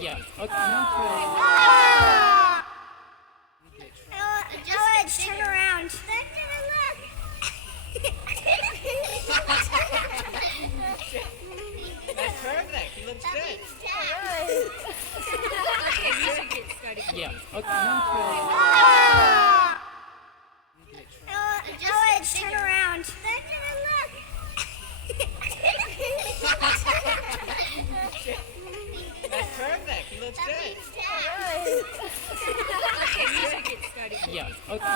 Yeah. Okay. Alex, turn around. That's perfect. He looks good. Yeah. Okay. Alex, turn around. That's perfect. He looks good. Yeah. Okay.